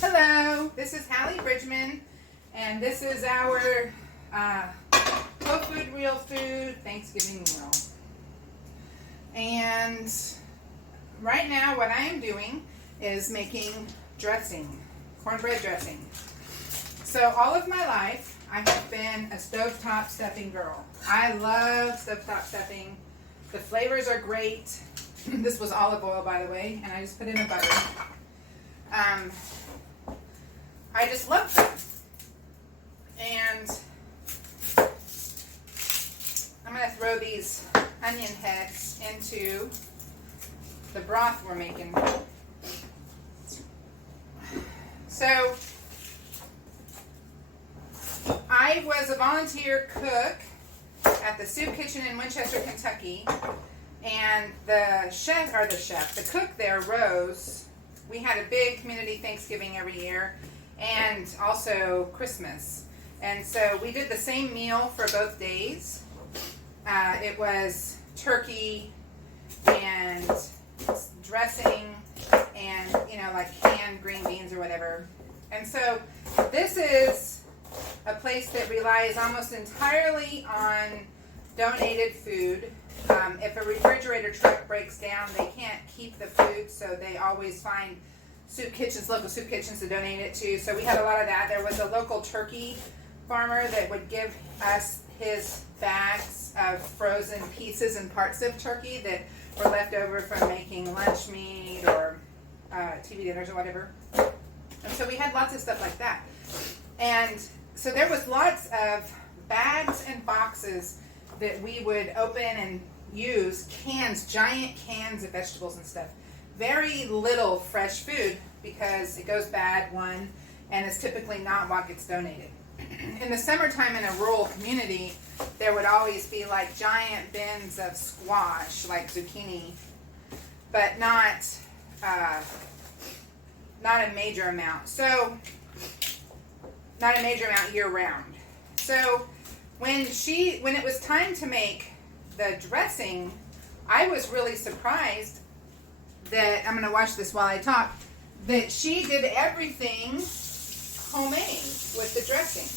Hello, this is Hallee Bridgeman, and this is our Whole Food, Real Food Thanksgiving meal. And right now what I am doing is making dressing, cornbread dressing. So all of my life I have been a stovetop stuffing girl. I love stovetop stuffing. The flavors are great. This was olive oil, by the way, and I just put in a butter. I just love them. And I'm going to throw these onion heads into the broth we're making. So, I was a volunteer cook at the soup kitchen in Winchester, Kentucky, and the cook there, Rose, we had a big community Thanksgiving every year, and also Christmas. And so we did the same meal for both days. It was turkey and dressing and, like canned green beans or whatever. And so this is a place that relies almost entirely on donated food. If a refrigerator truck breaks down, they can't keep the food, so they always find local soup kitchens to donate it to. So we had a lot of that. There was a local turkey farmer that would give us his bags of frozen pieces and parts of turkey that were left over from making lunch meat or TV dinners or whatever. And so we had lots of stuff like that. And so there was lots of bags and boxes that we would open and use, giant cans of vegetables and stuff. Very little fresh food because it goes bad, one, and it's typically not what gets donated. In the summertime in a rural community, there would always be like giant bins of squash, like zucchini, but not a major amount. So, not a major amount year round. So, when it was time to make the dressing, I was really surprised that, I'm going to watch this while I talk, that she did everything homemade with the dressing.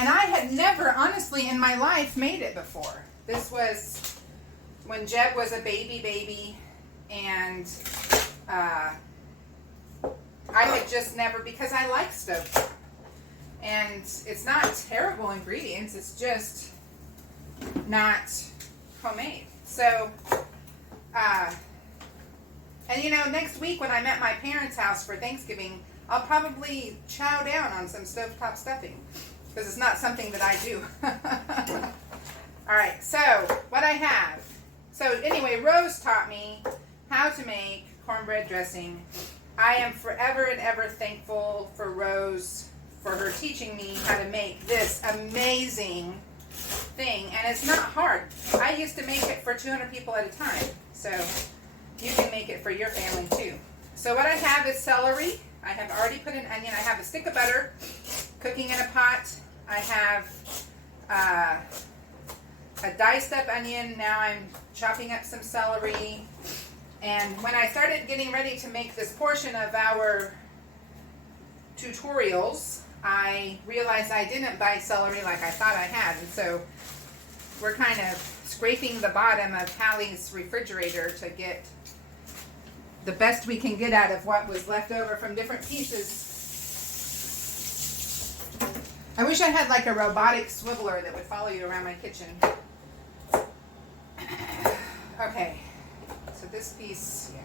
And I had never, honestly, in my life made it before. This was when Jeb was a baby, and I had just never, because I like stovetop. And it's not terrible ingredients, it's just not homemade. So, and next week when I'm at my parents' house for Thanksgiving, I'll probably chow down on some stovetop stuffing, because it's not something that I do. Alright, so what I have. So anyway, Rose taught me how to make cornbread dressing. I am forever and ever thankful for Rose for her teaching me how to make this amazing thing. And it's not hard. I used to make it for 200 people at a time. So you can make it for your family too. So what I have is celery. I have already put an onion. I have a stick of butter cooking in a pot. I have a diced up onion. Now I'm chopping up some celery. And when I started getting ready to make this portion of our tutorials, I realized I didn't buy celery like I thought I had. And so we're kind of scraping the bottom of Hallie's refrigerator to get the best we can get out of what was left over from different pieces. I wish I had like a robotic swiveler that would follow you around my kitchen. Okay, so this piece, yeah.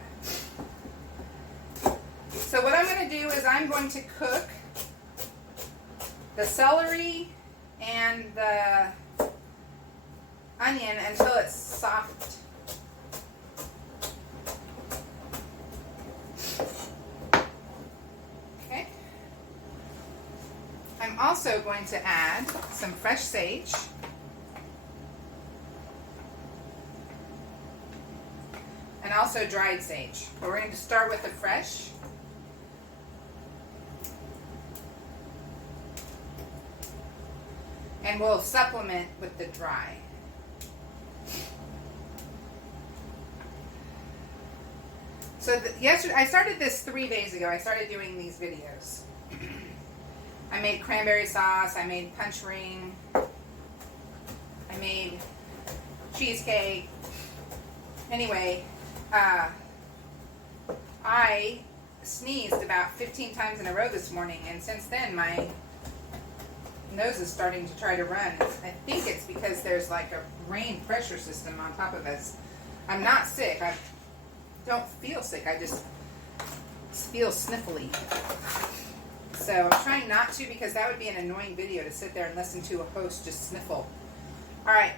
So what I'm going to do is I'm going to cook the celery and the onion until it's soft. Okay. I'm also going to add some fresh sage. And also dried sage. But we're going to start with the fresh. And we'll supplement with the dry. So yesterday, I started this 3 days ago. I started doing these videos. I made cranberry sauce. I made punch ring. I made cheesecake. Anyway, I sneezed about 15 times in a row this morning, and since then my nose is starting to try to run. I think it's because there's like a rain pressure system on top of us. I'm not sick. I don't feel sick. I just feel sniffly. So I'm trying not to, because that would be an annoying video to sit there and listen to a host just sniffle. All right.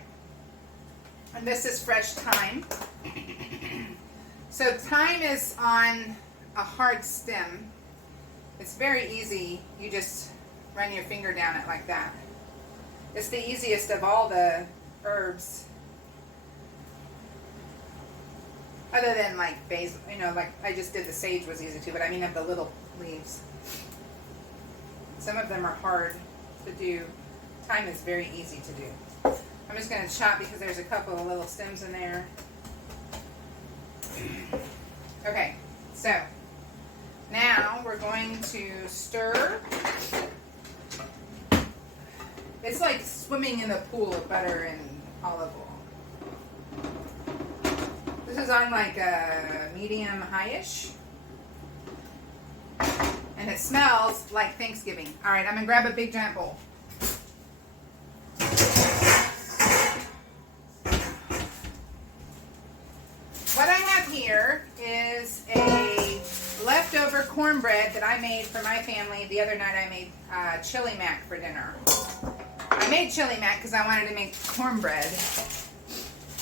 And this is fresh thyme. So thyme is on a hard stem. It's very easy. You just run your finger down it like that. It's the easiest of all the herbs. Other than like basil, you know, like I just did the sage was easy too, but I mean of the little leaves. Some of them are hard to do. Thyme is very easy to do. I'm just going to chop because there's a couple of little stems in there. Okay, so now we're going to stir. It's like swimming in a pool of butter and olive oil. This is on like a medium high-ish. And it smells like Thanksgiving. All right, I'm going to grab a big giant bowl. What I have here is a leftover cornbread that I made for my family. The other night I made chili mac for dinner. I made chili mac because I wanted to make cornbread.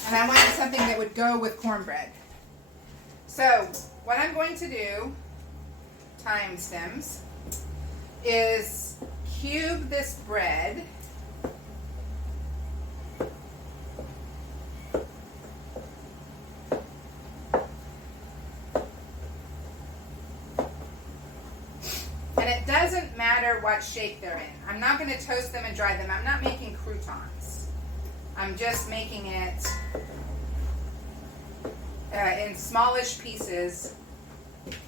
And I wanted something that would go with cornbread. So what I'm going to do, thyme stems, is cube this bread. And it doesn't matter what shape they're in. I'm not going to toast them and dry them. I'm not making croutons. I'm just making it in smallish pieces.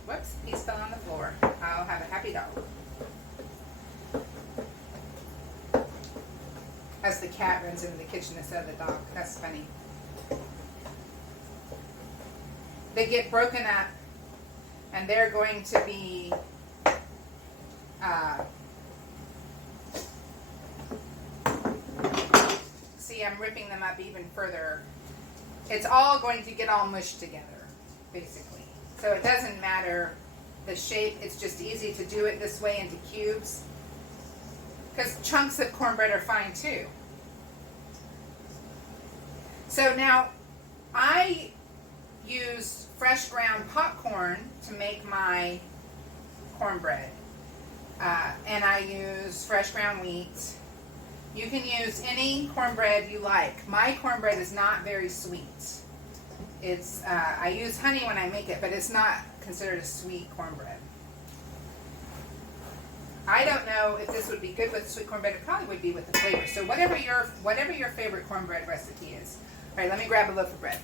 Whoops, piece fell on the floor. I'll have a happy dog. As the cat runs into the kitchen instead of the dog. That's funny. They get broken up, and they're going to be see, I'm ripping them up even further. It's all going to get all mushed together, basically. So it doesn't matter the shape. It's just easy to do it this way into cubes. Because chunks of cornbread are fine too. So now, I use fresh ground popcorn to make my cornbread. And I use fresh ground wheat. You can use any cornbread you like. My cornbread is not very sweet. It's I use honey when I make it, but it's not considered a sweet cornbread. I don't know if this would be good with sweet cornbread. It probably would be with the flavor. So whatever your favorite cornbread recipe is. All right, let me grab a loaf of bread.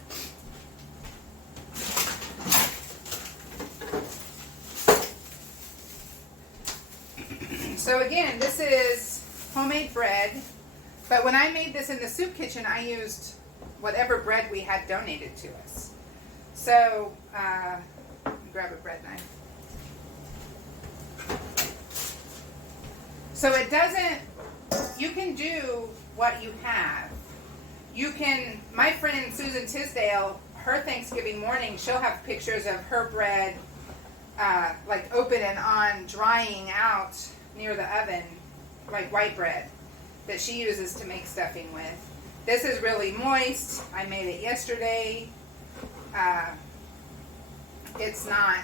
So again, this is homemade bread, but when I made this in the soup kitchen, I used whatever bread we had donated to us. So, grab a bread knife. So it doesn't, you can do what you have. You can, my friend Susan Tisdale, her Thanksgiving morning, she'll have pictures of her bread, like open and on, drying out near the oven, like white bread, that she uses to make stuffing with. This is really moist. I made it yesterday. It's not,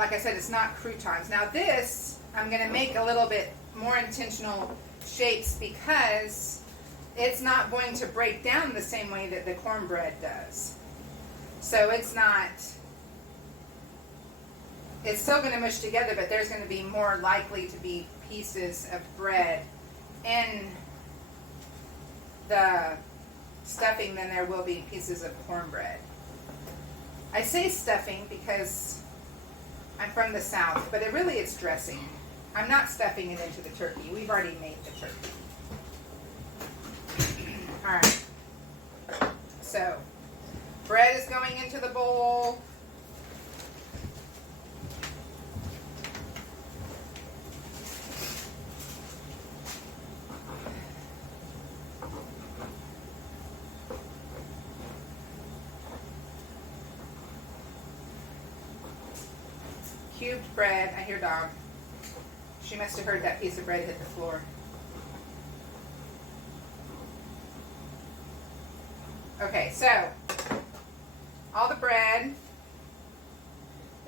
like I said, it's not croutons. Now this, I'm going to make a little bit more intentional shapes because it's not going to break down the same way that the cornbread does. So it's still going to mush together, but there's going to be more likely to be pieces of bread in the stuffing than there will be pieces of cornbread. I say stuffing because I'm from the South, but really it's dressing. I'm not stuffing it into the turkey. We've already made the turkey. All right. So, bread is going into the bowl. Cubed bread. I hear dog. She must have heard that piece of bread hit the floor. Okay, so all the bread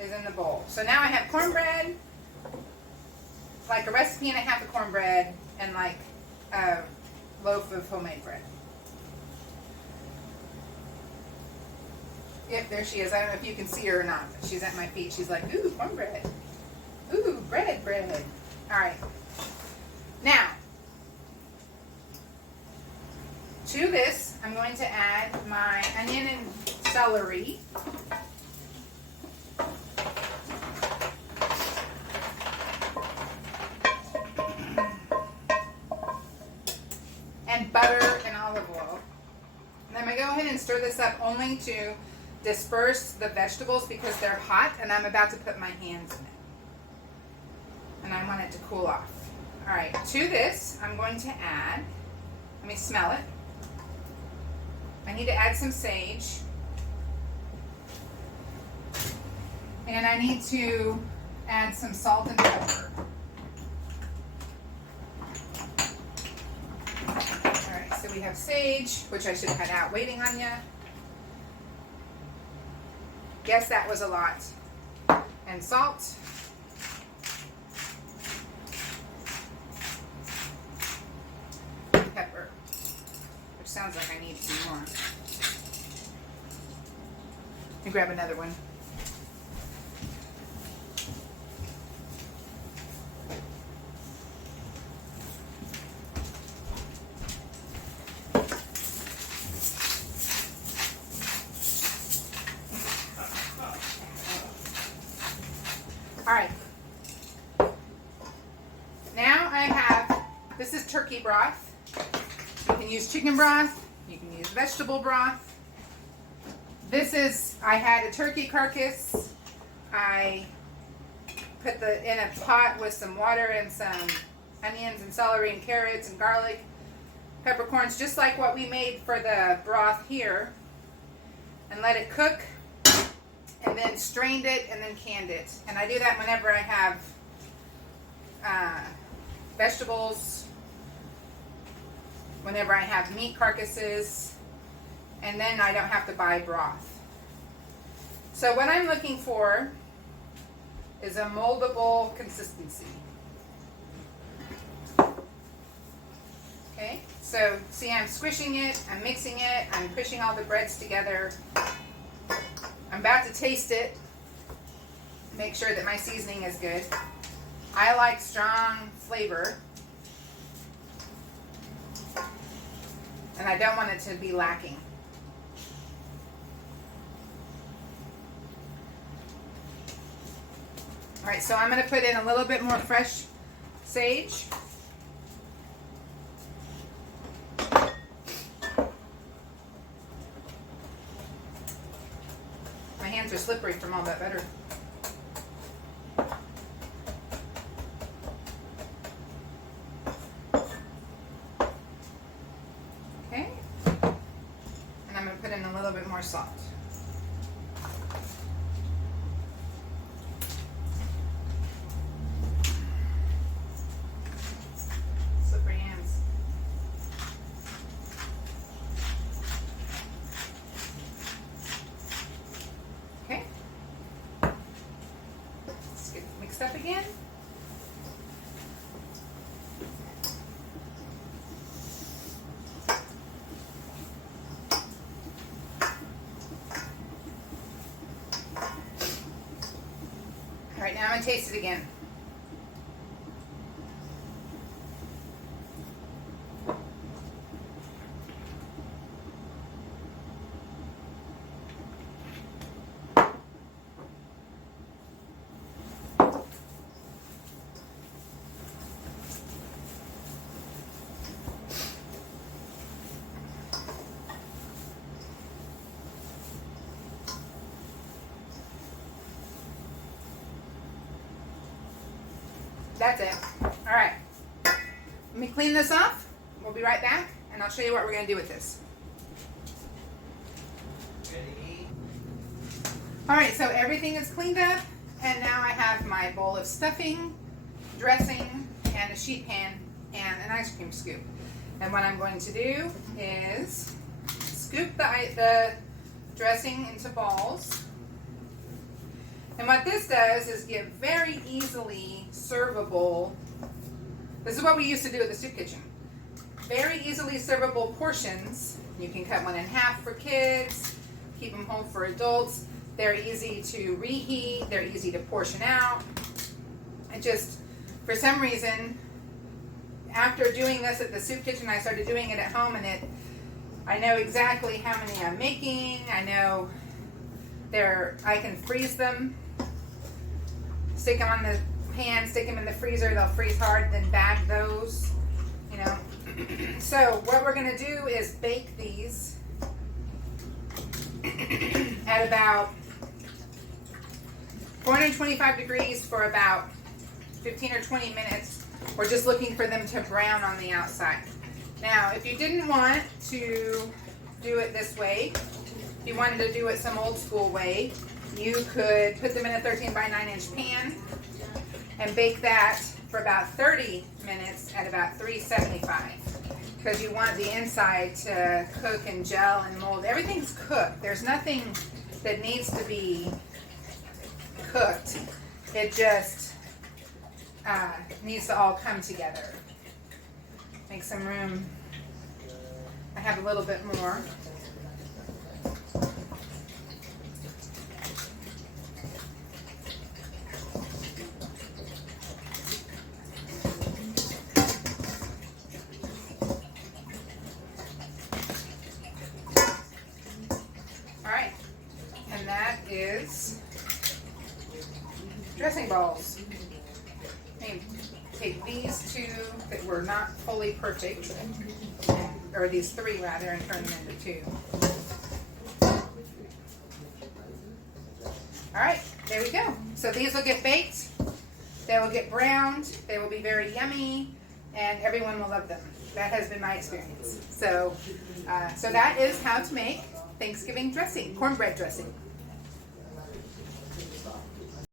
is in the bowl. So now I have cornbread, like a recipe and a half of cornbread, and like a loaf of homemade bread. Yep, there she is. I don't know if you can see her or not, but she's at my feet. She's like, ooh, cornbread. Ooh, bread. All right. Now, to this, I'm going to add my onion and celery. And butter and olive oil. And I'm going to go ahead and stir this up only to disperse the vegetables because they're hot and I'm about to put my hands in it. And I want it to cool off. All right, to this, I'm going to add, let me smell it. I need to add some sage. And I need to add some salt and pepper. Alright, so we have sage, which I should cut out, waiting on you. Guess that was a lot. And salt. And pepper. Which sounds like I need some more. Let me grab another one. Alright, now I have, this is turkey broth. You can use chicken broth, you can use vegetable broth. This is, I had a turkey carcass. I put in a pot with some water and some onions and celery and carrots and garlic, peppercorns, just like what we made for the broth here. And let it cook. And then strained it and then canned it. And I do that whenever I have vegetables, whenever I have meat carcasses, and then I don't have to buy broth. So what I'm looking for is a moldable consistency. Okay, so see, I'm squishing it, I'm mixing it, I'm pushing all the breads together. I'm about to taste it, make sure that my seasoning is good. I like strong flavor, and I don't want it to be lacking. All right, so I'm going to put in a little bit more fresh sage. My hands are slippery from all that butter. Okay. And I'm going to put in a little bit more salt. Slippery hands. Okay. Let's get mixed up again. All right, now I'm going to taste it again. That's it. All right. Let me clean this off. We'll be right back, and I'll show you what we're going to do with this. All right, so everything is cleaned up, and now I have my bowl of stuffing, dressing, and a sheet pan, and an ice cream scoop. And what I'm going to do is scoop the dressing into balls. And what this does is give very easily servable, this is what we used to do at the soup kitchen, very easily servable portions. You can cut one in half for kids, keep them whole for adults. They're easy to reheat, they're easy to portion out. And just, for some reason, after doing this at the soup kitchen, I started doing it at home, and I know exactly how many I'm making. I know I can freeze them, stick them on the pan, stick them in the freezer, they'll freeze hard, then bag those, you know. So what we're gonna do is bake these at about 425 degrees for about 15 or 20 minutes. We're just looking for them to brown on the outside. Now, if you didn't want to do it this way, if you wanted to do it some old school way, you could put them in a 13 by 9 inch pan and bake that for about 30 minutes at about 375, because you want the inside to cook and gel and mold. Everything's cooked. There's nothing that needs to be cooked. It just needs to all come together. Make some room. I have a little bit more. All right, and that is dressing balls. Take these two that were not fully perfect, or these three rather, and turn them into two. All right, there we go. So these will get baked, they will get browned, they will be very yummy, and everyone will love them. That has been my experience. So that is how to make Thanksgiving dressing, cornbread dressing.